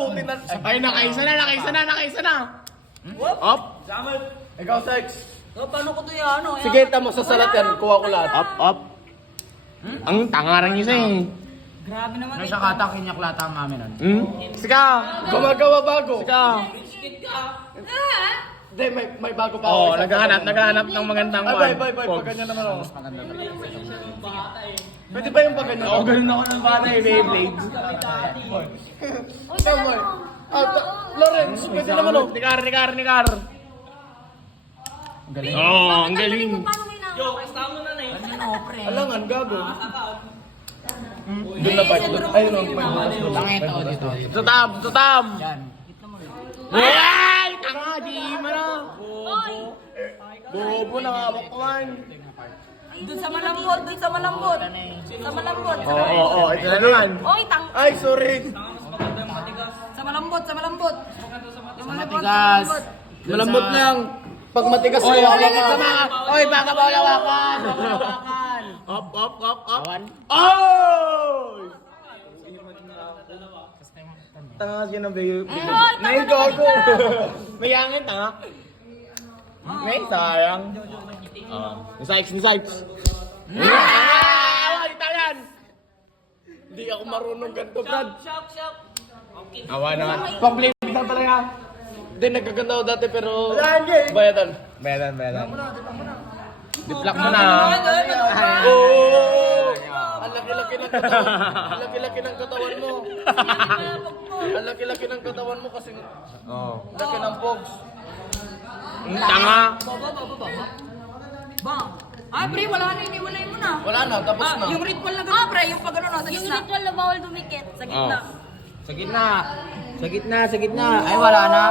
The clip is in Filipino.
buti na. Ay, nakaisa na. Up. Ikaw, Sex. Paano ko to yan? Ano? Sige, tamo sa salat yan. Kuha ko lahat. Up. Ang tangarang isa eh. Grabe naman. Nasa kata, kinyaklata ang amin nun. Sika. Gumagawa bago. Sika. Hindi, may bago pa Oh, Isa. naghahanap ng magandang Ay, one. bye. Pogs. Pag ganyan naman ako. Maganda talaga. Pwede ba yung pag ganyan? Oo, ganun ako ng bata eh, Beyblades. Uy, dala mo. Lawrence, pwede naman ako. Nikar. Ang galing. Oh, ang galing. Paano may nakakapag? Alangan, gago. Doon na ba? Ayun o. Tangin ito dito. Tutam. Yan. Ay! Tanga, di mo na. Hoy! Bobo, nakakabakwan. Doon sa malambot. Sa malambot. Oo, ito na naman. Hoy, Ay, sorry. Sa malambot. Yung Matigas. Malambot lang. Pag matigas Oy, ko, malapit sa mga. Oy, baka bawalawakan. Up. Awan. Oh! Tanga siya na baby. May gago. May hangin, tanga. May sayang. Ni Sykes. Italian. hindi ako marunong ganito, Brad. Shock. Awa naman. Pang-play bigtan pala yan. Hindi, nagkaganda ako dati pero... Bayadan. Diplak mo na. Oo! Ang laki-laki ng katawan. Ang laki-laki ng katawan mo. Ang laki-laki ng katawan mo kasi Oh. laki ng pogs. Tanga. Bang. Ay, pre, wala na. Iniwalay mo na. Wala na, tapos na. Yung ritual na gano'n, pre. Yung pag ano, sa yung gitna. ritual na bawal dumikit. Sa gitna. Sa gitna. Ay, wala na.